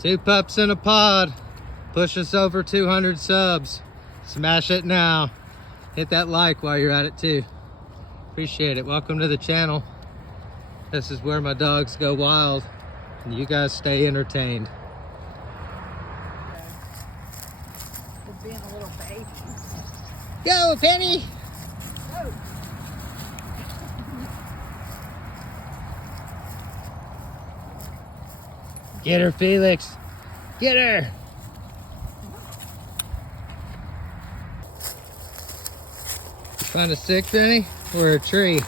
2 pups in a pod. Push us over 200 subs. Smash it now. Hit that like while you're at it too. Appreciate it. Welcome to the channel. This is where my dogs go wild and you guys stay entertained. For being a little baby. Go, Penny! Go. Get her, Felix. Get her. Find a stick, Penny, or a tree?